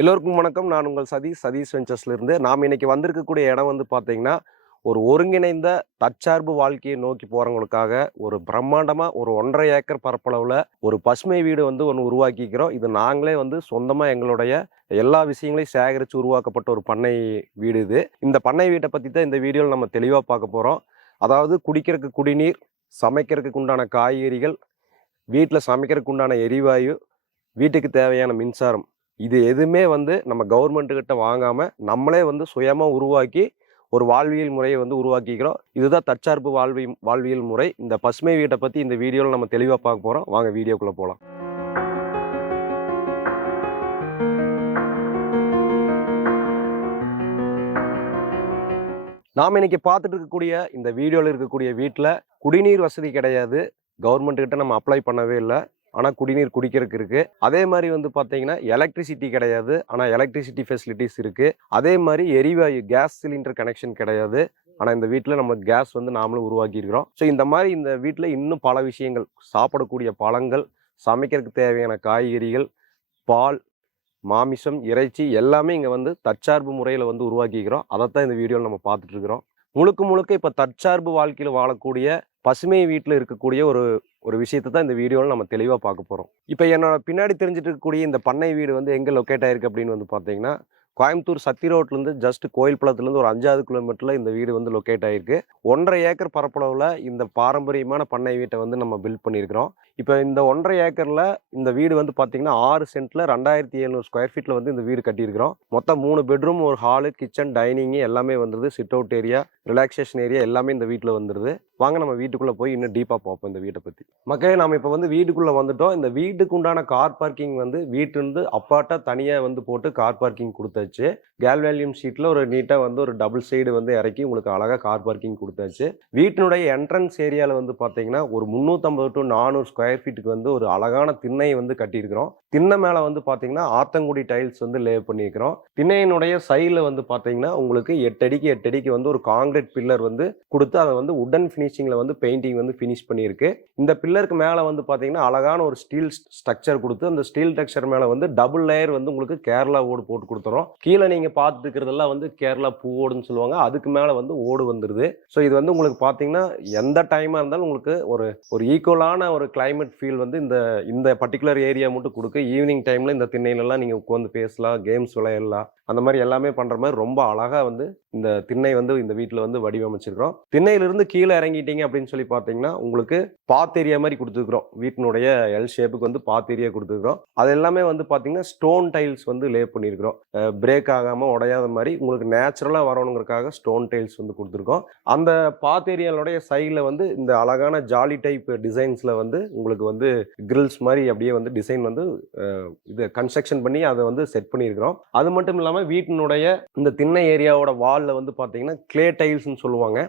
எல்லோருக்கும் வணக்கம். நான் உங்கள் சதீஷ் வெஞ்சர்ஸ்லேருந்து. நாம் இன்னைக்கு வந்திருக்கக்கூடிய இடம் வந்து பார்த்தீங்கன்னா, ஒரு ஒருங்கிணைந்த தற்சார்பு வாழ்க்கையை நோக்கி போகிறவங்களுக்காக ஒரு பிரம்மாண்டமாக ஒரு 1.5 ஏக்கர் பரப்பளவில் ஒரு பசுமை வீடு வந்து ஒன்று உருவாக்கிக்கிறோம். இது நாங்களே வந்து சொந்தமாக எங்களுடைய எல்லா விஷயங்களையும் சேகரித்து உருவாக்கப்பட்ட ஒரு பண்ணை வீடு இது. இந்த பண்ணை வீட்டை பற்றி தான் இந்த வீடியோவில் நம்ம தெளிவாக பார்க்க போகிறோம். அதாவது குடிக்கிறதுக்கு குடிநீர், சமைக்கிறதுக்கு உண்டான காய்கறிகள், வீட்டில் சமைக்கிறதுக்கு உண்டான எரிவாயு, வீட்டுக்கு தேவையான மின்சாரம், இது எதுவுமே வந்து நம்ம கவர்மெண்ட்டுக்கிட்ட வாங்காமல் நம்மளே வந்து சுயமாக உருவாக்கி ஒரு வாழ்வியல் முறையை வந்து உருவாக்கிக்கிறோம். இதுதான் தற்சார்பு வாழ்வியல் முறை. இந்த பசுமை வீட்டை பற்றி இந்த வீடியோவில் நம்ம தெளிவாக பார்க்க போகிறோம். வாங்க வீடியோக்குள்ளே போகலாம். நாம் இன்னைக்கு பார்த்துட்டு இருக்கக்கூடிய இந்த வீடியோவில் இருக்கக்கூடிய வீட்டில் குடிநீர் வசதி கிடையாது. கவர்மெண்ட்டுக்கிட்ட நம்ம அப்ளை பண்ணவே இல்லை. ஆனால் குடிநீர் குடிக்கிறதுக்கு இருக்குது. அதே மாதிரி வந்து பார்த்தீங்கன்னா எலக்ட்ரிசிட்டி கிடையாது. ஆனால் எலக்ட்ரிசிட்டி ஃபெசிலிட்டிஸ் இருக்குது. அதே மாதிரி எரிவாயு கேஸ் சிலிண்டர் கனெக்ஷன் கிடையாது. ஆனால் இந்த வீட்டில் நம்ம கேஸ் வந்து நாமளும் உருவாக்கியிருக்கிறோம். ஸோ இந்த மாதிரி இந்த வீட்டில் இன்னும் பல விஷயங்கள், சாப்பிடக்கூடிய பழங்கள், சமைக்கிறதுக்கு தேவையான காய்கறிகள், பால், மாமிசம், இறைச்சி எல்லாமே இங்கே வந்து தற்சார்பு முறையில் வந்து உருவாக்கிக்கிறோம். அதைத்தான் இந்த வீடியோவில் நம்ம பார்த்துட்டு இருக்கிறோம். முழுக்க இப்போ தற்சார்பு வாழ்க்கையில் வாழக்கூடிய பசுமை வீட்டில் இருக்கக்கூடிய ஒரு விஷயத்தை தான் இந்த வீடியோவில் நம்ம தெளிவாக பார்க்க போகிறோம். இப்போ என்னோட பின்னாடி தெரிஞ்சிட்டு இருக்கக்கூடிய இந்த பண்ணை வீடு வந்து எங்கே லொக்கேட் ஆயிருக்கு அப்படின்னு வந்து பார்த்தீங்கன்னா, கோயம்புத்தூர் சத்தி ரோட்லேருந்து ஜஸ்ட் கோயில்புளத்துலேருந்து ஒரு 5 கிலோமீட்டரில் இந்த வீடு வந்து லொக்கேட் ஆகிருக்கு. 1.5 ஏக்கர் பரப்பளவில் இந்த பாரம்பரியமான பண்ணை வீட்டை வந்து நம்ம பில்ட் பண்ணியிருக்கிறோம். இப்போ இந்த 1.5 ஏக்கரில் இந்த வீடு வந்து பார்த்தீங்கன்னா 6 சென்ட்டில் 2700 ஸ்கொயர் ஃபீட்டில் வந்து இந்த வீடு கட்டியிருக்கிறோம். மொத்தம் 3 பெட்ரூம், ஒரு ஹாலு, கிச்சன், டைனிங்கு எல்லாமே வந்துடுது. Sit out area, relaxation area எல்லாமே இந்த வீட்டில் வந்துடுது. வாங்க நம்ம வீட்டுக்குள்ளே போய் இன்னும் டீப்பாக பார்ப்போம் இந்த வீட்டை பற்றி. மக்களே, நம்ம இப்போ வந்து வீட்டுக்குள்ளே வந்துட்டோம். இந்த வீட்டுக்கு உண்டான கார் பார்க்கிங் வந்து வீட்டிலிருந்து அப்பாட்டா தனியாக வந்து போட்டு கார் பார்க்கிங் கொடுத்தாச்சு. கேல்வேலியம் ஷீட்டில் ஒரு நீட்டாக வந்து ஒரு டபுள் சைடு வந்து இறக்கி உங்களுக்கு அழகாக கார் பார்க்கிங் கொடுத்தாச்சு. வீட்டினுடைய என்ட்ரன்ஸ் ஏரியாவில் வந்து பார்த்தீங்கன்னா ஒரு 350 to 400 ஸ்கொயர் ஃபீட்டுக்கு வந்து ஒரு அழகான திண்ணை வந்து கட்டியிருக்கிறோம். திண்ணை மேலே வந்து பார்த்தீங்கன்னா ஆத்தங்குடி டைல்ஸ் வந்து லே பண்ணியிருக்கிறோம். திண்ணையினுடைய சைடில் வந்து பார்த்தீங்கன்னா உங்களுக்கு 8 அடிக்கு வந்து ஒரு காங்கிரீட் பில்லர் வந்து கொடுத்து அதை வந்து உடன் ஃபினிஷிங்கில் வந்து பெயிண்டிங் வந்து ஃபினிஷ் பண்ணியிருக்கு. இந்த பில்லருக்கு மேலே வந்து பார்த்தீங்கன்னா அழகான ஒரு ஸ்டீல் ஸ்ட்ரக்சர் கொடுத்து அந்த ஸ்டீல் ஸ்ட்ரக்சர் மேலே வந்து டபுள் லேயர் வந்து உங்களுக்கு கேரளா ஓடு போட்டு கொடுத்துறோம். கீழே நீங்கள் பார்த்துட்டு இருக்கிறதெல்லாம் வந்து கேரளா பூவோடுன்னு சொல்லுவாங்க. அதுக்கு மேலே வந்து ஓடு வந்துடுது. ஸோ இது வந்து உங்களுக்கு பார்த்தீங்கன்னா எந்த டைமாக இருந்தாலும் உங்களுக்கு ஒரு ஈக்குவலான ஒரு கிளைமேட் ஃபீல் வந்து இந்த பர்டிகுலர் ஏரியா மட்டும் கொடுக்கு. ஈவினிங் டைமில் இந்த திண்ணையிலலாம் நீங்கள் உட்காந்து பேசலாம், கேம்ஸ் விளையாடலாம், அந்த மாதிரி எல்லாமே பண்ணுற மாதிரி ரொம்ப அழகாக வந்து இந்த திண்ணை வந்து இந்த வீட்டில் வந்து வடிவமைச்சிருக்கிறோம். திண்ணையிலிருந்து கீழே இறங்கிட்டீங்க அப்படின்னு சொல்லி பார்த்தீங்கன்னா உங்களுக்கு பாத் ஏரியா மாதிரி கொடுத்துருக்குறோம். வீட்டினுடைய எல் ஷேப்புக்கு வந்து பாத் ஏரியா கொடுத்துருக்குறோம். அது எல்லாமே வந்து பார்த்தீங்கன்னா ஸ்டோன் டைல்ஸ் வந்து லே பண்ணியிருக்கிறோம். பிரேக் ஆகாமல் உடையாத மாதிரி உங்களுக்கு நேச்சுரலாக வரணுங்கிறதுக்காக ஸ்டோன் டைல்ஸ் வந்து கொடுத்துருக்கோம். அந்த பாத் ஏரியாவுடைய சைடில் வந்து இந்த அழகான ஜாலி டைப் டிசைன்ஸில் வந்து உங்களுக்கு வந்து கிரில்ஸ் மாதிரி அப்படியே வந்து டிசைன் வந்து இது கன்ஸ்ட்ரக்ஷன் பண்ணி அதை வந்து செட் பண்ணியிருக்கிறோம். அது மட்டும் இல்லாமல் வீட்டினுடைய இந்த திண்ணை ஏரியாவோட வாலில் வந்து பார்த்தீங்கன்னா கிளே டைல்ஸ்ன்னு சொல்லுவாங்க.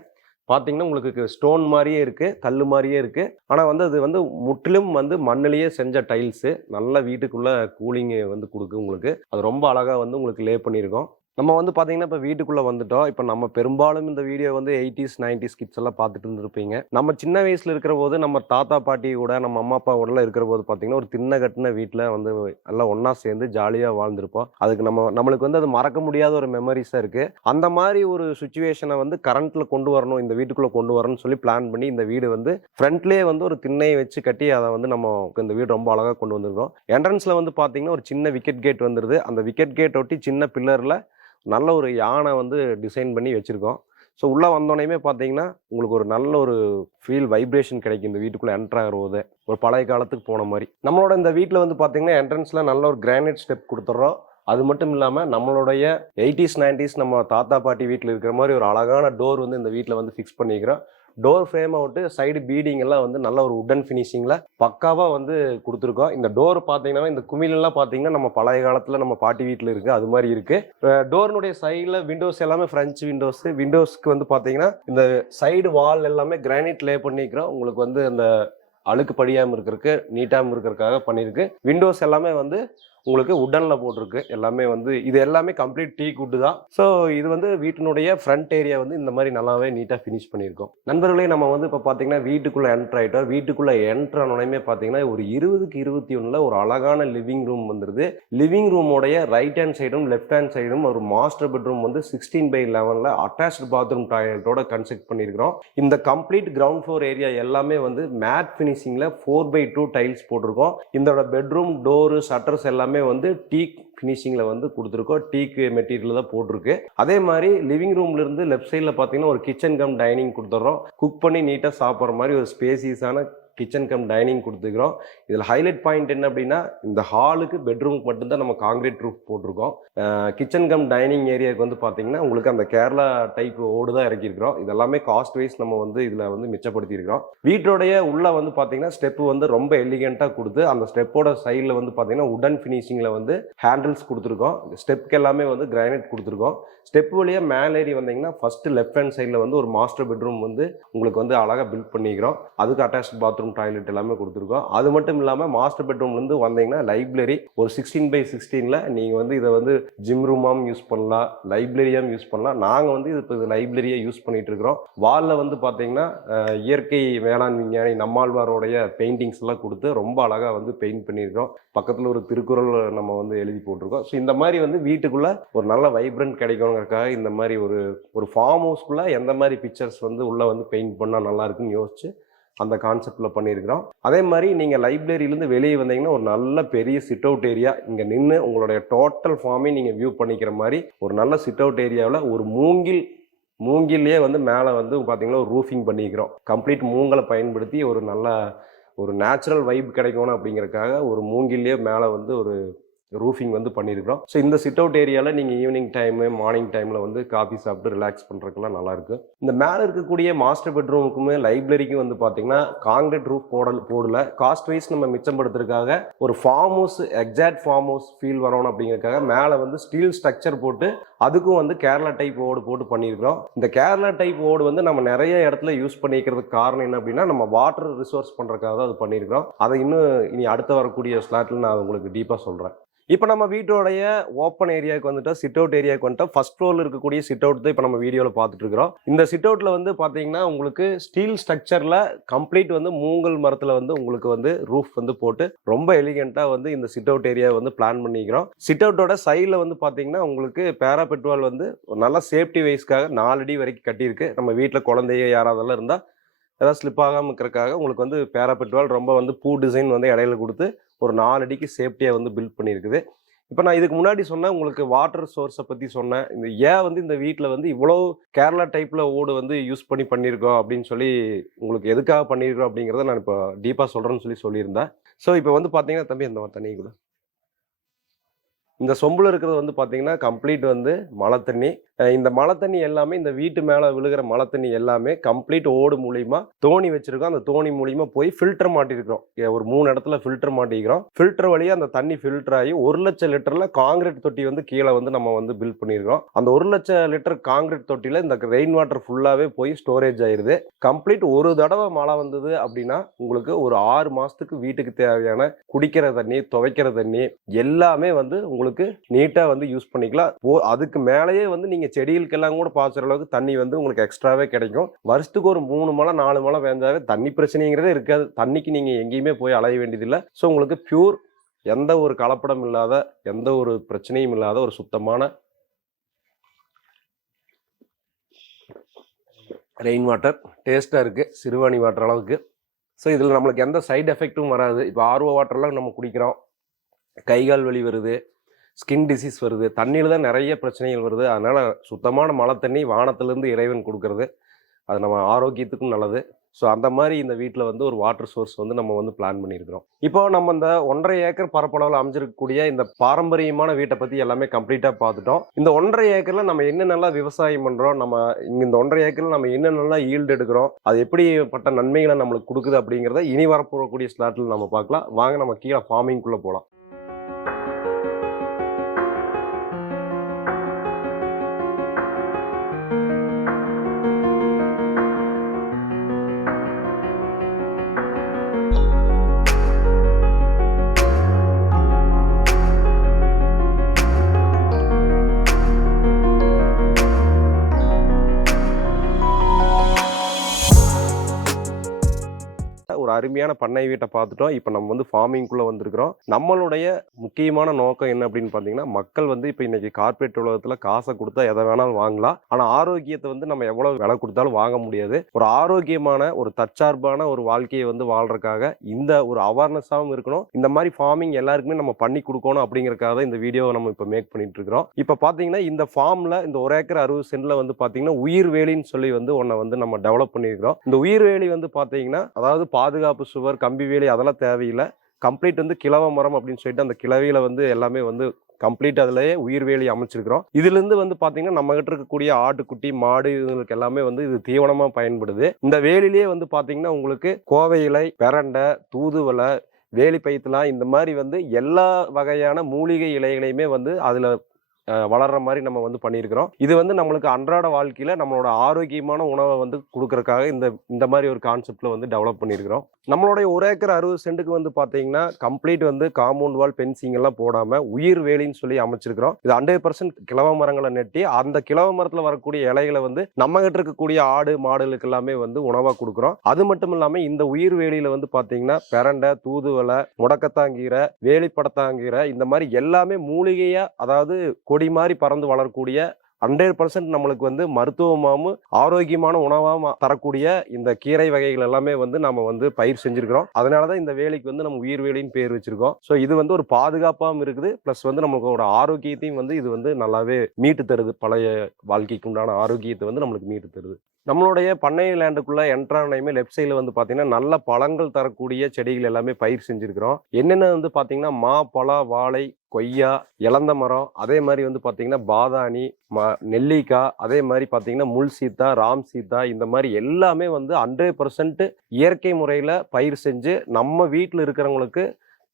பார்த்தீங்கன்னா உங்களுக்கு ஸ்டோன் மாதிரியே இருக்குது, கல் மாதிரியே இருக்குது. ஆனால் வந்து அது வந்து முற்றிலும் வந்து மண்ணிலேயே செஞ்ச டைல்ஸு. நல்ல வீட்டுக்குள்ளே கூலிங்கு வந்து கொடுக்கு உங்களுக்கு. அது ரொம்ப அழகாக வந்து உங்களுக்கு லே பண்ணியிருக்கோம். நம்ம வந்து பார்த்தீங்கன்னா இப்போ வீட்டுக்குள்ளே வந்துட்டோம். இப்போ நம்ம பெரும்பாலும் இந்த வீடியோ வந்து 80s 90s கிட்ஸ் எல்லாம் பார்த்துட்டு இருந்திருப்பீங்க. நம்ம சின்ன வயசில் இருக்கிற போது நம்ம தாத்தா பாட்டி கூட நம்ம அம்மா அப்பா கூடலாம் இருக்கிற போது பார்த்தீங்கன்னா ஒரு திண்ணை கட்டின வீட்டில் வந்து எல்லாம் ஒன்றா சேர்ந்து ஜாலியாக வாழ்ந்திருப்போம். அதுக்கு நம்மளுக்கு வந்து அது மறக்க முடியாத ஒரு மெமரிஸாக இருக்குது. அந்த மாதிரி ஒரு சுச்சுவேஷனை வந்து கரண்ட்டில் கொண்டு வரணும், இந்த வீட்டுக்குள்ளே கொண்டு வரணும்னு சொல்லி பிளான் பண்ணி இந்த வீடு வந்து ஃப்ரண்ட்லேயே வந்து ஒரு திண்ணையை வச்சு கட்டி அதை வந்து நம்ம இந்த வீடு ரொம்ப அழகாக கொண்டு வந்திருக்கோம். என்ட்ரன்ஸில் வந்து பார்த்தீங்கன்னா ஒரு சின்ன விக்கெட் கேட் வந்துடுது. அந்த விக்கெட் கேட் ஒட்டி சின்ன பில்லரில் நல்ல ஒரு யானை வந்து டிசைன் பண்ணி வச்சுருக்கோம். ஸோ உள்ளே வந்தோடனே பார்த்தீங்கன்னா உங்களுக்கு ஒரு நல்ல ஒரு ஃபீல், வைப்ரேஷன் கிடைக்கும் இந்த வீட்டுக்குள்ளே என்ட்ரு ஆகிற போது. ஒரு பழைய காலத்துக்கு போன மாதிரி. நம்மளோட இந்த வீட்டில் வந்து பார்த்தீங்கன்னா என்ட்ரன்ஸில் நல்ல ஒரு கிரானைட் ஸ்டெப் கொடுத்துட்றோம். அது மட்டும் இல்லாமல் நம்மளுடைய 80s 90s நம்ம தாத்தா பாட்டி வீட்டில் இருக்கிற மாதிரி ஒரு அழகான டோர் வந்து இந்த வீட்டில் வந்து ஃபிக்ஸ் பண்ணிக்கிறோம். Door frame out side feeding எல்லாம் வந்து நல்ல ஒரு உடன் ஃபினிஷிங்கில் பக்காவாக வந்து கொடுத்துருக்கோம். இந்த டோர் பார்த்தீங்கன்னா இந்த குமிழெல்லாம் பார்த்தீங்கன்னா நம்ம பழைய காலத்தில் நம்ம பாட்டி வீட்டில் இருக்குது அது மாதிரி இருக்குது. டோர்னுடைய சைடில் விண்டோஸ் எல்லாமே ஃப்ரெஞ்ச் விண்டோஸ்க்கு வந்து பார்த்தீங்கன்னா இந்த சைடு வால் எல்லாமே கிரானைட் லே பண்ணிக்கிறோம். உங்களுக்கு வந்து அந்த அழுக்கு படியாமல் இருக்கிறதுக்கு, நீட்டாமல் இருக்கிறதுக்காக பண்ணியிருக்கு. விண்டோஸ் எல்லாமே வந்து உங்களுக்கு உட்டனில் போட்டிருக்கு. எல்லாமே வந்து இது எல்லாமே கம்ப்ளீட் டீ குட்டு தான். ஸோ இது வந்து வீட்டினுடைய ஃப்ரண்ட் ஏரியா வந்து இந்த மாதிரி நல்லாவே நீட்டாக ஃபினிஷ் பண்ணியிருக்கோம். நண்பர்களே, நம்ம வந்து இப்போ பார்த்தீங்கன்னா வீட்டுக்குள்ளே என்ட்ரு ஆகிட்டோம். வீட்டுக்குள்ளே என்ட்ரு ஆனோடனே பார்த்தீங்கன்னா ஒரு 20க்கு 21 ஒரு அழகான லிவிங் ரூம் வந்துடுது. லிவிங் ரூமோடைய ரைட் ஹேண்ட் சைடும் லெஃப்ட் ஹேண்ட் சைடும் ஒரு மாஸ்டர் பெட்ரூம் வந்து 16/11 அட்டாச்டு பாத்ரூம் டாய்லெட்டோட கன்ஸ்ட்ரக்ட் பண்ணியிருக்கிறோம். இந்த கம்ப்ளீட் கிரவுண்ட் ஃப்ளோர் ஏரியா எல்லாமே வந்து மேட் ஃபினிஷிங்கில் 4/2 டைல்ஸ் போட்டிருக்கோம். இதோட பெட்ரூம் டோரு ஷட்டர்ஸ் எல்லாமே வந்து டீக் ஃபினிஷிங்கில் வந்து கொடுத்துருக்கோம். டீக்கு மெட்டீரியல் தான் போட்டிருக்கு. அதே மாதிரி லிவிங் ரூம்ல இருந்து லெஃப்ட் சைடில் பார்த்தீங்கன்னா ஒரு கிச்சன் கம் டைனிங் கொடுத்துட்றோம். குக் பண்ணி நீட்டாக சாப்பிட்ற மாதிரி ஒரு ஸ்பேசியஸான கிச்சன் கம் டைனிங் கொடுத்துக்கிறோம். இதில் ஹைலைட் பாயிண்ட் என்ன அப்படின்னா, இந்த ஹாலுக்கு பெட்ரூமுக்கு மட்டும்தான் நம்ம காங்கிரீட் ரூஃப் போட்டிருக்கோம். கிச்சன் கம் டைனிங் ஏரியாவுக்கு வந்து பார்த்தீங்கன்னா உங்களுக்கு அந்த கேரளா டைப் ஓடு தான் இறக்கியிருக்கிறோம். இதெல்லாமே காஸ்ட் வைஸ் நம்ம வந்து இதில் வந்து மிச்சப்படுத்தியிருக்கிறோம். வீட்டோடைய உள்ள வந்து பார்த்தீங்கன்னா ஸ்டெப்பு வந்து ரொம்ப எலிகெண்ட்டாக கொடுத்து அந்த ஸ்டெப்போட சைடில் வந்து பார்த்தீங்கன்னா உடன் ஃபினிஷிங்கில் வந்து ஹேண்டில்ஸ் கொடுத்துருக்கோம். ஸ்டெப்க்கு எல்லாமே வந்து கிரானைட் கொடுத்துருக்கோம். ஸ்டெப் வழியாக மேலேறி வந்தீங்கன்னா ஃபர்ஸ்ட் லெஃப்ட் ஹேண்ட் சைடில் வந்து ஒரு மாஸ்டர் பெட்ரூம் வந்து உங்களுக்கு வந்து அழகாக பில்ட் பண்ணிக்கிறோம். அதுக்கு அட்டாச் பாத்ரூம் டாய்லெட் எல்லாமே கொடுத்துருக்கோம். அது மட்டும் இல்லாமல் மாஸ்டர் பெட்ரூம்லேருந்து வந்தீங்கன்னா லைப்ரரி ஒரு 16/16 நீங்கள் வந்து இதை வந்து ஜிம் ரூமாகவும் யூஸ் பண்ணலாம், லைப்ரரியாகவும் யூஸ் பண்ணலாம். நாங்கள் வந்து இது இப்போ லைப்ரரியை யூஸ் பண்ணிட்டு இருக்கிறோம். வாலில் வந்து பார்த்தீங்கன்னா இயற்கை வேளாண் விஞ்ஞானி நம்மாழ்வாரோடைய பெயிண்டிங்ஸ் எல்லாம் கொடுத்து ரொம்ப அழகாக வந்து பெயிண்ட் பண்ணியிருக்கிறோம். பக்கத்தில் ஒரு திருக்குறள் நம்ம வந்து எழுதி போட்டிருக்கோம். ஸோ இந்த மாதிரி வந்து வீட்டுக்குள்ளே ஒரு நல்ல வைப்ரண்ட் கிடைக்கணுங்கிறதுக்காக இந்த மாதிரி ஒரு ஃபார்ம் ஹவுஸ்க்குள்ளே எந்த மாதிரி பிக்சர்ஸ் வந்து உள்ளே வந்து பெயிண்ட் பண்ணால் நல்லா இருக்குன்னு யோசிச்சு அந்த கான்செப்டில் பண்ணியிருக்கிறோம். அதே மாதிரி நீங்கள் லைப்ரரியிலேருந்து வெளியே வந்தீங்கன்னா ஒரு நல்ல பெரிய சிட் அவுட் ஏரியா, இங்கே நின்று உங்களுடைய டோட்டல் ஃபார்மையும் நீங்கள் வியூ பண்ணிக்கிற மாதிரி ஒரு நல்ல சிட் அவுட் ஏரியாவில் ஒரு மூங்கிலே வந்து மேலே வந்து பார்த்தீங்கன்னா ஒரு ரூஃபிங் பண்ணிக்கிறோம். கம்ப்ளீட் மூங்கலை பயன்படுத்தி ஒரு நேச்சுரல் வைப் கிடைக்கணும் அப்படிங்கிறதுக்காக ஒரு மூங்கிலே மேலே வந்து ஒரு ரூஃபிங் வந்து பண்ணியிருக்கிறோம். ஸோ இந்த சிட் அவுட் ஏரியாவில் நீங்கள் ஈவினிங் டைமு மார்னிங் டைமில் வந்து காஃபி சாப்பிட்டு ரிலாக்ஸ் பண்ணுறதுக்கெல்லாம் நல்லாயிருக்கு. இந்த மேலே இருக்கக்கூடிய மாஸ்டர் பெட்ரூமுக்குமே லைப்ரரிக்கும் வந்து பார்த்தீங்கன்னா காங்கிரீட் ரூஃப் போடல. காஸ்ட் வைஸ் நம்ம மிச்சப்படுத்துறதுக்காக ஒரு farm house exact farm house feel வரணும் அப்படிங்கிறதுக்காக மேலே வந்து ஸ்டீல் ஸ்ட்ரக்சர் போட்டு அதுக்கும் வந்து கேரளா டைப் ஓடு போட்டு பண்ணியிருக்கிறோம். இந்த கேரளா டைப் ஓடு வந்து நம்ம நிறைய இடத்துல யூஸ் பண்ணிக்கிறதுக்கு காரணம் என்ன அப்படின்னா, நம்ம வாட்டர் ரிசோர்ஸ் பண்ணுறதுக்காக தான் அது பண்ணியிருக்கிறோம். அதை இன்னும் இனி அடுத்து வரக்கூடிய ஸ்லாட்டில் நான் உங்களுக்கு டீப்பாக சொல்கிறேன். இப்போ நம்ம வீட்டோடைய ஓப்பன் ஏரியாவுக்கு வந்துட்டோம், சிட் அவுட் ஏரியாவுக்கு வந்துட்டோம். ஃபர்ஸ்ட் ஃப்ளோரில் இருக்கக்கூடிய சிட் அவுட் தான் இப்போ நம்ம வீடியோவில் பார்த்துட்டு இருக்கிறோம். இந்த சிட் அவுட்டில் வந்து பார்த்தீங்கன்னா உங்களுக்கு ஸ்டீல் ஸ்ட்ரக்சரில் கம்ப்ளீட் வந்து மூங்கல் மரத்தில் வந்து உங்களுக்கு வந்து ரூஃப் வந்து போட்டு ரொம்ப எலிகெண்ட்டாக வந்து இந்த சிட் அவுட் ஏரியா வந்து பிளான் பண்ணிக்கிறோம். சிட் அவுட்டோட சைடில் வந்து பார்த்தீங்கன்னா உங்களுக்கு பேராபெட் வால் வந்து ஒரு நல்ல சேஃப்டி வைஸ்க்காக 4 அடி வரைக்கும் கட்டியிருக்கு. நம்ம வீட்டில் குழந்தைய யாராவதெல்லாம் இருந்தால் ஏதாவது ஸ்லிப் ஆகாமல் இருக்கிறதுக்காக உங்களுக்கு வந்து பேராபெட் வால் ரொம்ப வந்து பூ டிசைன் வந்து இடையில கொடுத்து ஒரு 4 அடிக்கு சேஃப்டியாக வந்து பில்ட் பண்ணியிருக்குது. இப்போ நான் இதுக்கு முன்னாடி சொன்னேன் உங்களுக்கு வாட்டர் சோர்ஸை பற்றி சொன்னேன். இந்த ஏன் வந்து இந்த வீட்டில் வந்து இவ்வளோ கேரளா டைப்பில் ஓடு வந்து யூஸ் பண்ணியிருக்கோம் அப்படின்னு சொல்லி உங்களுக்கு எதுக்காக பண்ணியிருக்கோம் அப்படிங்கிறத நான் இப்போ டீப்பாக சொல்கிறேன்னு சொல்லியிருந்தேன். ஸோ இப்போ வந்து பார்த்தீங்கன்னா தம்பி இந்த தண்ணி கூட இந்த சொம்பில் இருக்கிறது வந்து பார்த்தீங்கன்னா கம்ப்ளீட் வந்து மழை தண்ணி. இந்த மழை தண்ணி எல்லாமே இந்த வீட்டு மேலே விழுகிற மழை தண்ணி எல்லாமே கம்ப்ளீட் ஓடு மூலியமா தோணி வச்சிருக்கோம். அந்த தோணி மூலியமா போய் ஃபில்டர் மாட்டிருக்கிறோம். ஒரு 3 இடத்துல ஃபில்டர் மாட்டிக்கிறோம். ஃபில்டர் வழியாக அந்த தண்ணி ஃபில்டர் ஆகி 1 லட்சம் லிட்டர்ல காங்கிரீட் தொட்டி வந்து கீழே வந்து நம்ம வந்து பில்ட் பண்ணியிருக்கோம். அந்த 1 லட்சம் லிட்டர் காங்கிரீட் தொட்டியில் இந்த ரெயின் வாட்டர் ஃபுல்லாகவே போய் ஸ்டோரேஜ் ஆயிருது. கம்ப்ளீட் ஒரு தடவை மழை வந்தது அப்படின்னா உங்களுக்கு ஒரு 6 மாதத்துக்கு வீட்டுக்கு தேவையான குடிக்கிற தண்ணி, துவைக்கிற தண்ணி எல்லாமே வந்து உங்களுக்கு நீட்டாக வந்து யூஸ் பண்ணிக்கலாம். அதுக்கு மேலேயே வந்து நீங்கள் செடிகளுக்கெல்லாம் கூட பாய்ச்சுற அளவுக்கு தண்ணி வந்து உங்களுக்கு எக்ஸ்ட்ராவே கிடைக்கும். வருஷத்துக்கு ஒரு 3 மழை 4 மழை பெஞ்சாவே தண்ணி பிரச்சனைங்கிறதே இருக்காது. தண்ணிக்கு நீங்கள் எங்கேயுமே போய் அலைய வேண்டியதில்லை. ஸோ உங்களுக்கு பியூர், எந்த ஒரு கலப்படம் இல்லாத, எந்த ஒரு பிரச்சனையும் இல்லாத ஒரு சுத்தமான ரெயின் வாட்டர் டேஸ்ட்டாக இருக்குது, சிறுவாணி வாட்டர் அளவுக்கு. ஸோ இதில் நம்மளுக்கு எந்த சைடு எஃபெக்ட்டும் வராது. இப்போ ஆர்ஓ வாட்டர்லாம் நம்ம குடிக்கிறோம், கைகால் வலி வருது, ஸ்கின் டிசீஸ் வருது, தண்ணியில் தான் நிறைய பிரச்சனைகள் வருது. அதனால் சுத்தமான மழை தண்ணி வானத்திலேருந்து இறைவன் கொடுக்கறது, அது நம்ம ஆரோக்கியத்துக்கும் நல்லது. ஸோ அந்த மாதிரி இந்த வீட்டில் வந்து ஒரு வாட்டர் சோர்ஸ் வந்து நம்ம வந்து பிளான் பண்ணியிருக்கிறோம். இப்போ நம்ம இந்த 1.5 ஏக்கர் பரப்பளவில் அமைஞ்சிருக்கக்கூடிய இந்த பாரம்பரியமான வீட்டை பற்றி எல்லாமே கம்ப்ளீட்டாக பார்த்துட்டோம். இந்த 1.5 ஏக்கரில் நம்ம என்னென்னலாம் விவசாயம் பண்ணுறோம், நம்ம இங்கே இந்த 1.5 ஏக்கரில் நம்ம என்னென்னலாம் ஈல்டு எடுக்கிறோம், அது எப்படிப்பட்ட நன்மைகளை நம்மளுக்கு கொடுக்குது அப்படிங்கிறத இனி வரப்போகக்கூடிய ஸ்லாட்டில் நம்ம பார்க்கலாம். வாங்க நம்ம கீழே ஃபார்மிங்குள்ளே போகலாம். அருமையான பண்ணை வீட்டை பார்த்துட்டோம். இப்போ நம்ம வந்து ஃபார்மிங்குள்ளே வந்திருக்கிறோம். நம்மளுடைய முக்கியமான நோக்கம் என்ன அப்படின்னு பார்த்தீங்கன்னா, மக்கள் வந்து இப்போ இன்னைக்கு கார்ப்பரேட் உலகத்தில் காசை கொடுத்தா எதை வேணாலும் வாங்கலாம். ஆனால் ஆரோக்கியத்தை வந்து நம்ம எவ்வளோ விலை கொடுத்தாலும் வாங்க முடியாது. ஒரு ஆரோக்கியமான ஒரு தற்சார்பான ஒரு வாழ்க்கையை வந்து வாழ்றதுக்காக இந்த ஒரு அவேர்னஸாகவும் இருக்கணும். இந்த மாதிரி ஃபார்மிங் எல்லாருக்குமே நம்ம பண்ணி கொடுக்கணும் அப்படிங்கிறதுக்காக தான் இந்த வீடியோவை நம்ம இப்போ மேக் பண்ணிட்டு இருக்கிறோம். இப்போ பார்த்தீங்கன்னா இந்த ஃபார்மில் இந்த 1 ஏக்கர் 60 சென்ட்ல வந்து பார்த்தீங்கன்னா உயிர்வேலின்னு சொல்லி வந்து ஒன்றை வந்து நம்ம டெவலப் பண்ணியிருக்கிறோம். இந்த உயிர்வேலி வந்து பார்த்தீங்கன்னா அதாவது பாதுகாப்பு சுவர், கம்பி வேலி அதெல்லாம் தேவையில்லை. கம்ப்ளீட் வந்து கிழவ மரம் அப்படின்னு சொல்லிட்டு அந்த கிழவியில வந்து எல்லாமே வந்து கம்ப்ளீட் அதுலயே உயிர்வேலி அமைச்சிருக்கிறோம். இதுல இருந்து வந்து பாத்தீங்கன்னா நம்ம கிட்ட இருக்கக்கூடிய ஆட்டுக்குட்டி, மாடு இதுங்களுக்கு எல்லாமே வந்து இது தீவனமா பயன்படுது. இந்த வேலிலேயே வந்து பாத்தீங்கன்னா உங்களுக்கு கோவை இலை, பெரண்டை, தூதுவளை, வேலி பைத்தலாம் இந்த மாதிரி வந்து எல்லா வகையான மூலிகை இலைகளையுமே வந்து அதுல வளர்ற மாதிரி நம்ம வந்து பண்ணியிருக்கிறோம். இது வந்து நம்மளுக்கு அன்றாட வாழ்க்கையில நம்மளோட ஆரோக்கியமான உணவை வந்து கொடுக்கறதுக்காக இந்த மாதிரி ஒரு கான்செப்ட்ல வந்து டெவலப் பண்ணியிருக்கிறோம். நம்மளுடைய 1 ஏக்கர் 60 சென்ட்டுக்கு வந்து பார்த்தீங்கன்னா கம்ப்ளீட் வந்து காம்பவுண்ட் வால், பென்சிங் எல்லாம் போடாம உயிர் வேலின்னு சொல்லி அமைச்சிருக்கிறோம். இது 100% கிழவ மரங்களை நெட்டி அந்த கிழவ மரத்தில் வரக்கூடிய இலைகளை வந்து நம்ம கிட்ட இருக்கக்கூடிய ஆடு மாடுகளுக்கு எல்லாமே வந்து உணவாக கொடுக்குறோம். அது மட்டும் இல்லாமல் இந்த உயிர் வேலியில வந்து பார்த்தீங்கன்னா பெரண்டை, தூதுவளை, முடக்கத்தாங்கீரை, வேலிப்படத்தாங்கீரை இந்த மாதிரி எல்லாமே மூலிகையா அதாவது கொடி மாதிரி பறந்து வளரக்கூடிய 100% நம்மளுக்கு வந்து மருத்துவமாகவும் ஆரோக்கியமான உணவாகவும் தரக்கூடிய இந்த கீரை வகைகள் எல்லாமே வந்து நம்ம வந்து பயிர் செஞ்சிருக்கிறோம். அதனாலதான் இந்த வேலைக்கு வந்து நம்ம உயிர் வேலின்னு பேர் வச்சிருக்கோம். ஸோ இது வந்து ஒரு பாதுகாப்பாகவும் இருக்குது, பிளஸ் வந்து நம்மளோட ஆரோக்கியத்தையும் வந்து இது வந்து நல்லாவே மீட்டு தருது. பழைய வாழ்க்கைக்கு உண்டான ஆரோக்கியத்தை வந்து நம்மளுக்கு மீட்டு தருது. நம்மளுடைய பண்ணை லேண்டுக்குள்ள என்ட்ரானையுமே லெஃப்ட் சைடில் வந்து பார்த்தீங்கன்னா நல்ல பழங்கள் தரக்கூடிய செடிகள் எல்லாமே பயிர் செஞ்சிருக்கிறோம். என்னென்ன வந்து பார்த்தீங்கன்னா மா, பலா, வாழை, கொய்யா, இலந்த மரம், அதே மாதிரி வந்து பார்த்தீங்கன்னா பாதாணி, நெல்லிக்காய், அதே மாதிரி பார்த்தீங்கன்னா முள் சீத்தா, ராம் சீத்தா இந்த மாதிரி எல்லாமே வந்து 100% இயற்கை முறையில் பயிர் செஞ்சு நம்ம வீட்டில் இருக்கிறவங்களுக்கு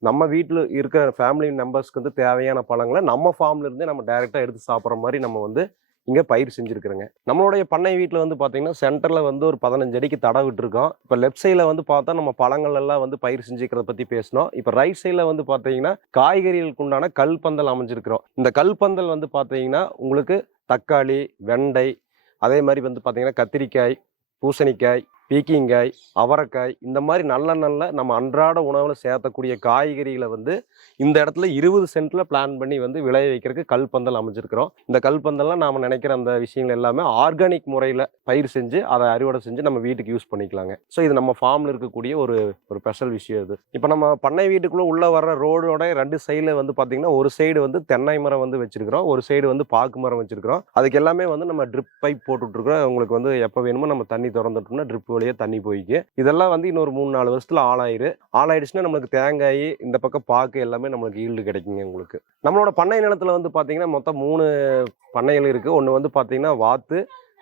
நம்ம வீட்டில் இருக்கிற ஃபேமிலி மெம்பர்ஸ்க்கு வந்து தேவையான பழங்களை நம்ம ஃபார்ம்ல இருந்தே நம்ம டைரெக்டாக எடுத்து சாப்பிட்ற மாதிரி நம்ம வந்து இங்கே பயிர் செஞ்சுருக்குறேங்க. நம்மளுடைய பண்ணை வீட்டில் வந்து பார்த்தீங்கன்னா சென்டரில் வந்து ஒரு 15 அடிக்கு தடை விட்டுருக்கோம். இப்போ லெஃப்ட் சைடில் வந்து பார்த்தா நம்ம பழங்கள் எல்லாம் வந்து பயிர் செஞ்சுக்கிறத பற்றி பேசணும். இப்போ ரைட் சைடில் வந்து பார்த்தீங்கன்னா காய்கறிகளுக்கு உண்டான கல் பந்தல் அமைஞ்சிருக்கிறோம். இந்த கல் பந்தல் வந்து பார்த்தீங்கன்னா உங்களுக்கு தக்காளி, வெண்டை, அதே மாதிரி வந்து பார்த்தீங்கன்னா கத்திரிக்காய், பூசணிக்காய், பீக்கிங்காய், அவரைக்காய் இந்த மாதிரி நல்ல நம்ம அன்றாட உணவில் சேர்த்தக்கூடிய காய்கறிகளை வந்து இந்த இடத்துல 20 சென்ட்ல பிளான் பண்ணி வந்து விளைய வைக்கிறதுக்கு கல் பந்தல் அமைச்சிருக்கிறோம். இந்த கல் பந்தல்லாம் நாம் நினைக்கிற அந்த விஷயங்கள் எல்லாமே ஆர்கானிக் முறையில் பயிர் செஞ்சு அதை அறுவடை செஞ்சு நம்ம வீட்டுக்கு யூஸ் பண்ணிக்கலாங்க. ஸோ இது நம்ம ஃபார்மில் இருக்கக்கூடிய ஒரு ஸ்பெஷல் விஷயம் இது. இப்போ நம்ம பண்ணை வீட்டுக்குள்ளே உள்ளே வர்ற ரோடோட 2 சைடில் வந்து பார்த்தீங்கன்னா ஒரு சைடு வந்து தென்னை மரம் வந்து வச்சிருக்கிறோம், ஒரு சைடு வந்து பாக்கு மரம் வச்சிருக்கிறோம். அதுக்கு எல்லாமே வந்து நம்ம ட்ரிப் பைப் போட்டுட்ருக்கிறோம். உங்களுக்கு வந்து எப்போ வேணுமோ நம்ம தண்ணி திறந்துட்டோம்னா ட்ரிப் வழியே தண்ணி போய்க்கு. இதெல்லாம் வந்து இன்னொரு 3-4 வருஷத்துல ஆளாயிடுச்சுன்னா நம்மளுக்கு தேங்காய், இந்த பக்கம் பாக்கு எல்லாமே நம்மளுக்கு ஈல்டு கிடைக்குங்க. உங்களுக்கு நம்மளோட பண்ணை நிலத்துல வந்து பாத்தீங்கன்னா மொத்தம் 3 பண்ணைகள் இருக்கு. ஒன்று வந்து பாத்தீங்கன்னா வாத்து,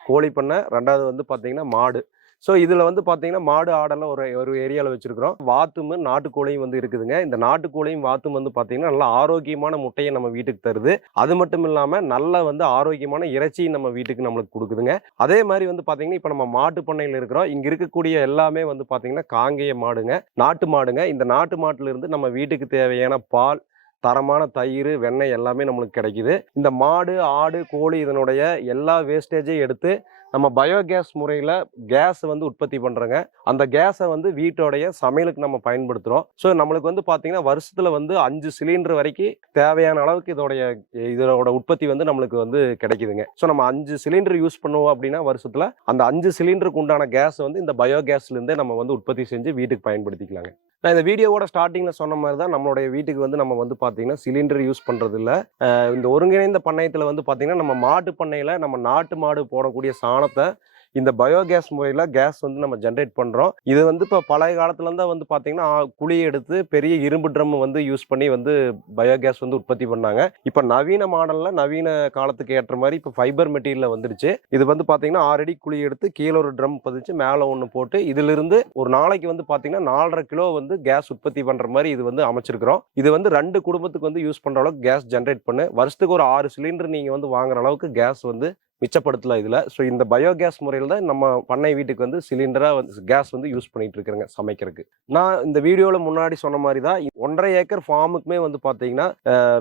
கோழி பண்ணை, 2வது வந்து பாத்தீங்கன்னா மாடு. ஸோ இதில் வந்து பார்த்தீங்கன்னா மாடு, ஆடெல்லாம் ஒரு ஏரியாவில் வச்சுருக்கிறோம். வாத்தும் நாட்டுக்கோழியும் வந்து இருக்குதுங்க. இந்த நாட்டுக்கோழியும் வாத்தும் வந்து பார்த்தீங்கன்னா நல்லா ஆரோக்கியமான முட்டையை நம்ம வீட்டுக்கு தருது. அது மட்டும் இல்லாமல் நல்ல வந்து ஆரோக்கியமான இறைச்சியும் நம்ம வீட்டுக்கு நம்மளுக்கு கொடுக்குதுங்க. அதே மாதிரி வந்து பார்த்தீங்கன்னா இப்போ நம்ம மாட்டு பண்ணையில் இருக்கிறோம். இங்கே இருக்கக்கூடிய எல்லாமே வந்து பார்த்தீங்கன்னா காங்கேய மாடுங்க, நாட்டு மாடுங்க. இந்த நாட்டு மாட்டிலிருந்து நம்ம வீட்டுக்கு தேவையான பால், தரமான தயிர், வெண்ணெய் எல்லாமே நம்மளுக்கு கிடைக்குது. இந்த மாடு, ஆடு, கோழி இதனுடைய எல்லா வேஸ்டேஜையும் எடுத்து நம்ம பயோகேஸ் முறையில் கேஸ் வந்து உற்பத்தி பண்ணுறோங்க. அந்த கேஸை வந்து வீட்டோடைய சமையலுக்கு நம்ம பயன்படுத்துகிறோம். ஸோ நம்மளுக்கு வந்து பார்த்தீங்கன்னா வருஷத்தில் வந்து 5 சிலிண்டர் வரைக்கும் தேவையான அளவுக்கு இதோட உற்பத்தி வந்து நம்மளுக்கு வந்து கிடைக்குதுங்க. ஸோ நம்ம 5 சிலிண்டர் யூஸ் பண்ணுவோம் அப்படின்னா வருஷத்தில் அந்த 5 சிலிண்டருக்கு உண்டான கேஸ் வந்து இந்த பயோகேஸ்லேருந்தே நம்ம வந்து உற்பத்தி செஞ்சு வீட்டுக்கு பயன்படுத்திக்கலாங்க. நான் இந்த வீடியோவோட ஸ்டார்டிங்கில் சொன்ன மாதிரி தான் நம்மளுடைய வீட்டுக்கு வந்து நம்ம வந்து பார்த்தீங்கன்னா சிலிண்டர் யூஸ் பண்ணுறது இல்லை. இந்த ஒருங்கிணைந்த பண்ணையத்தில் வந்து பார்த்தீங்கன்னா நம்ம மாட்டு பண்ணையில் நம்ம நாட்டு மாடு போடக்கூடிய சாணத்தை இந்த பயோகேஸ் முறையில் கேஸ் வந்து நம்ம ஜென்ரேட் பண்ணுறோம். இது வந்து இப்போ பழைய காலத்துலேருந்து வந்து பார்த்தீங்கன்னா குழி எடுத்து பெரிய இரும்பு ட்ரம் வந்து யூஸ் பண்ணி வந்து பயோகேஸ் வந்து உற்பத்தி பண்ணாங்க. இப்போ நவீன மாடலில் நவீன காலத்துக்கு ஏற்ற மாதிரி இப்போ ஃபைபர் மெட்டீரியல் வந்துடுச்சு. இது வந்து பார்த்தீங்கன்னா 6 அடி குழி எடுத்து கீழே ஒரு ட்ரம் பதிச்சு மேலே ஒன்று போட்டு இதிலிருந்து ஒரு நாளைக்கு வந்து பார்த்தீங்கன்னா 4.5 கிலோ வந்து கேஸ் உற்பத்தி பண்ணுற மாதிரி இது வந்து அமைச்சிருக்கிறோம். இது வந்து 2 குடும்பத்துக்கு வந்து யூஸ் பண்ணுற அளவுக்கு கேஸ் ஜென்ரேட் பண்ணு. வருஷத்துக்கு ஒரு 6 சிலிண்டர் நீங்கள் வந்து வாங்குற அளவுக்கு கேஸ் வந்து மிச்சப்படுத்தலாம் இதில். ஸோ இந்த பயோகேஸ் முறையில் தான் நம்ம பண்ணை வீட்டுக்கு வந்து சிலிண்டராக வந்து கேஸ் வந்து யூஸ் பண்ணிட்டு இருக்கிறேங்க சமைக்கிறதுக்கு. நான் இந்த வீடியோவில் முன்னாடி சொன்ன மாதிரி தான் 1.5 ஏக்கர் ஃபார்முக்குமே வந்து பார்த்தீங்கன்னா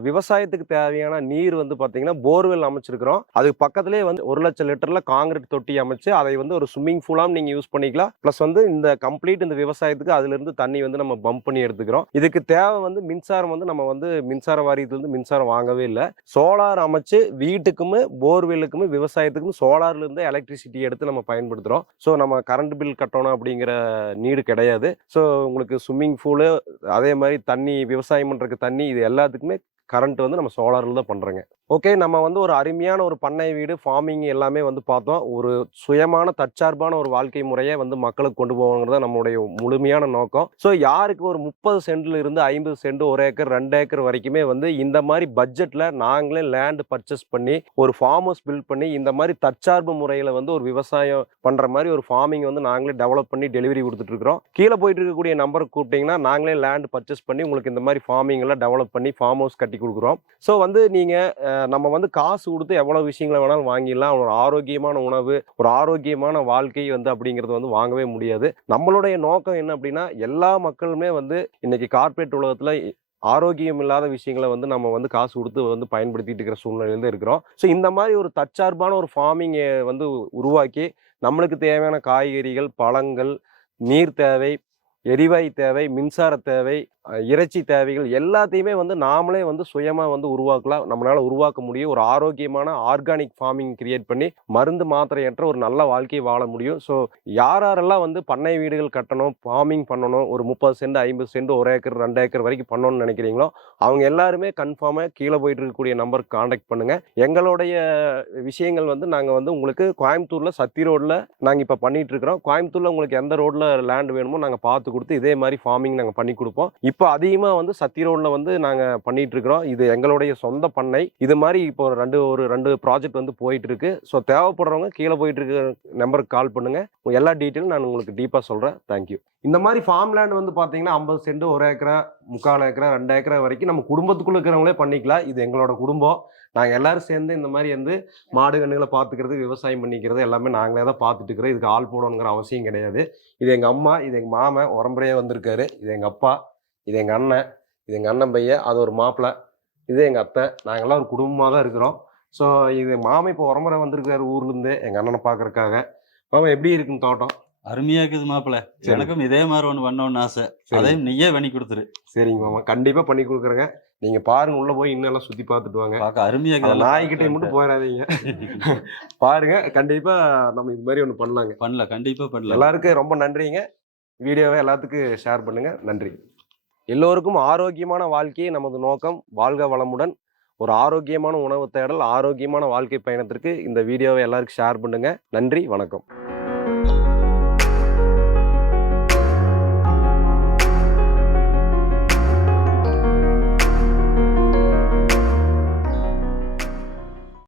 விவசாயத்துக்கு தேவையான நீர் வந்து பார்த்தீங்கன்னா போர்வெல் அமைச்சிருக்கிறோம். அதுக்கு பக்கத்துலேயே வந்து 1 லட்சம் லிட்டரில் காங்கிரீட் தொட்டி அமைச்சு அதை வந்து ஒரு ஸ்விம்மிங் பூலாக நீங்கள் யூஸ் பண்ணிக்கலாம். ப்ளஸ் வந்து இந்த கம்ப்ளீட் இந்த விவசாயத்துக்கு அதுலேருந்து தண்ணி வந்து நம்ம பம்ப் பண்ணி எடுத்துக்கிறோம். இதுக்கு தேவை வந்து மின்சாரம் வந்து நம்ம வந்து மின்சார வாரியத்திலேருந்து மின்சாரம் வாங்கவே இல்லை. சோலார் அமைச்சு வீட்டுக்குமே போர்வெல்லுக்குமே விவசாயத்துக்கும் சோலார்ல இருந்து எலக்ட்ரிசிட்டி எடுத்து நம்ம பயன்படுத்துறோம். ஸோ நம்ம கரண்ட் பில் கட்டணும் அப்படிங்கிற நீடு கிடையாது. ஸோ உங்களுக்கு ஸ்விம்மிங் பூலு அதே மாதிரி தண்ணி விவசாயம் பண்றதுக்கு தண்ணி இது எல்லாத்துக்குமே கரண்ட் வந்து நம்ம சோலாரில் தான் பண்ணுறோங்க. ஓகே, நம்ம வந்து ஒரு அருமையான ஒரு பண்ணை வீடு ஃபார்மிங் எல்லாமே வந்து பார்த்தோம். ஒரு சுயமான தற்சார்பான ஒரு வாழ்க்கை முறையை வந்து மக்களுக்கு கொண்டு போவாங்கிறது தான் நம்மளுடைய முழுமையான நோக்கம். ஸோ யாருக்கு ஒரு 30 சென்ட்ல இருந்து 50 சென்ட் 1 ஏக்கர் 2 ஏக்கர் வரைக்குமே வந்து இந்த மாதிரி பட்ஜெட்டில் நாங்களே லேண்ட் பர்ச்சேஸ் பண்ணி ஒரு ஃபார்ம் ஹவுஸ் பில்ட் பண்ணி இந்த மாதிரி தற்சார்பு முறையில் வந்து ஒரு விவசாயம் பண்ணுற மாதிரி ஒரு ஃபார்மிங் வந்து நாங்களே டெவலப் பண்ணி டெலிவரி கொடுத்துட்டு இருக்கிறோம். கீழே போயிட்டு இருக்கக்கூடிய நம்பருக்கு கூப்பிட்டீங்கன்னா நாங்களே லேண்ட் பர்ச்சேஸ் பண்ணி உங்களுக்கு இந்த மாதிரி ஃபார்மிங் எல்லாம் டெவலப் பண்ணி ஃபார்ம் ஹவுஸ் கட்டி கொடுக்குறோம். ஸோ வந்து நீங்கள் நம்ம வந்து காசு கொடுத்து எவ்வளோ விஷயங்களை வேணாலும் வாங்கிடலாம். ஒரு ஆரோக்கியமான உணவு ஒரு ஆரோக்கியமான வாழ்க்கை வந்து அப்படிங்கிறது வந்து வாங்கவே முடியாது. நம்மளுடைய நோக்கம் என்ன அப்படின்னா எல்லா மக்களுமே வந்து இன்னைக்கு கார்ப்பரேட் உலகத்தில் ஆரோக்கியம் இல்லாத விஷயங்களை வந்து நம்ம வந்து காசு கொடுத்து வந்து பயன்படுத்திட்டு இருக்கிற சூழ்நிலையில இருக்கிறோம். ஸோ இந்த மாதிரி ஒரு தற்சார்பான ஒரு ஃபார்மிங்கை வந்து உருவாக்கி நம்மளுக்கு தேவையான காய்கறிகள் பழங்கள் நீர் தேவை எரிவாயு தேவை மின்சார தேவை இறைச்சி தேவைகள் எல்லாத்தையுமே வந்து நாமளே வந்து சுயமாக வந்து உருவாக்கலாம். நம்மளால் உருவாக்க முடியும். ஒரு ஆரோக்கியமான ஆர்கானிக் ஃபார்மிங் கிரியேட் பண்ணி மருந்து மாத்திரையற்ற ஒரு நல்ல வாழ்க்கையை வாழ முடியும். ஸோ யாரெல்லாம் வந்து பண்ணை வீடுகள் கட்டணும் ஃபார்மிங் பண்ணணும் ஒரு 30 சென்ட் 50 சென்ட் 1 ஏக்கர் 2 ஏக்கர் வரைக்கும் பண்ணணும்னு நினைக்கிறீங்களோ அவங்க எல்லாருமே கன்ஃபார்மாக கீழே போயிட்டு இருக்கக்கூடிய நம்பருக்கு காண்டாக்ட் பண்ணுங்கள். எங்களுடைய விஷயங்கள் வந்து நாங்கள் வந்து உங்களுக்கு கோயம்புத்தூரில் சத்தி ரோடில் நாங்கள் இப்போ பண்ணிட்டு இருக்கிறோம். கோயம்புத்தூரில் உங்களுக்கு எந்த ரோடில் லேண்ட் வேணுமோ நாங்கள் பார்த்து கொடுத்து இதே மாதிரி ஃபார்மிங் நாங்கள் பண்ணி கொடுப்போம். இப்போ அதிகமாக வந்து சத்தி ரோடில் வந்து நாங்கள் பண்ணிட்டு இருக்கிறோம். இது எங்களுடைய சொந்த பண்ணை. இது மாதிரி இப்போ ஒரு ரெண்டு ப்ராஜெக்ட் வந்து போயிட்டு இருக்கு. ஸோ தேவைப்படுறவங்க கீழே போயிட்டு இருக்க நம்பருக்கு கால் பண்ணுங்க. எல்லா டீட்டெயிலும் நான் உங்களுக்கு டீப்பாக சொல்கிறேன். தேங்க்யூ. இந்த மாதிரி ஃபார்ம் லேண்ட் வந்து பார்த்தீங்கன்னா 50 சென்ட் 1 ஏக்கரா 3/4 ஏக்கரா 2 ஏக்கரா வரைக்கும் நம்ம குடும்பத்துக்குள்ள இருக்கிறவங்களே பண்ணிக்கலாம். இது எங்களோட குடும்பம். நாங்கள் எல்லாரும் சேர்ந்து இந்த மாதிரி வந்து மாடு கண்ணுகளை பார்த்துக்கிறது விவசாயம் பண்ணிக்கிறது எல்லாமே நாங்களே தான் பார்த்துட்டு இருக்கிறோம். இதுக்கு ஆள் போடணுங்கிற அவசியம் கிடையாது. இது எங்கள் அம்மா இது எங்கள் மாமன் உரம்பரையே வந்திருக்காரு. இது எங்கள் அப்பா இது எங்கள் அண்ணன் இது எங்கள் அண்ணன் பையன் அது ஒரு மாப்பிள்ளை இது எங்கள் அத்தை. நாங்கள்லாம் ஒரு குடும்பமாக தான் இருக்கிறோம். ஸோ இது மாமா இப்போ உரம்பரை வந்திருக்காரு ஊர்லேருந்து எங்கள் அண்ணனை பார்க்கறக்காக. மாமா எப்படி இருக்குன்னு தோட்டம்? அருமையா இருக்குது மாப்பிள்ள. எனக்கும் இதே மாதிரி ஒன்று பண்ணணும்னு ஆசை. அதையும் நீயே பண்ணி கொடுத்துரு. சரிங்க மாமா, கண்டிப்பாக பண்ணி கொடுக்குறேங்க. நீங்க பாருங்க, உள்ள போய் இன்னும் எல்லாம் சுத்தி பார்த்துட்டு வாங்க. பார்க்க அருமையா இருக்குது. நாய்கிட்டே மட்டும் போயிடாதீங்க. பாருங்க, கண்டிப்பா நம்ம இது மாதிரி ஒன்று பண்ணலாம். கண்டிப்பா பண்ணலாம். எல்லாருக்கும் ரொம்ப நன்றிங்க. வீடியோவை எல்லாத்துக்கும் ஷேர் பண்ணுங்க. நன்றி. எல்லோருக்கும் ஆரோக்கியமான வாழ்க்கையை நமது நோக்கம். வாழ்க வளமுடன். ஒரு ஆரோக்கியமான உணவு தேடல் ஆரோக்கியமான வாழ்க்கை பயணத்திற்கு இந்த வீடியோவை எல்லாருக்கும் ஷேர் பண்ணுங்க. நன்றி, வணக்கம்.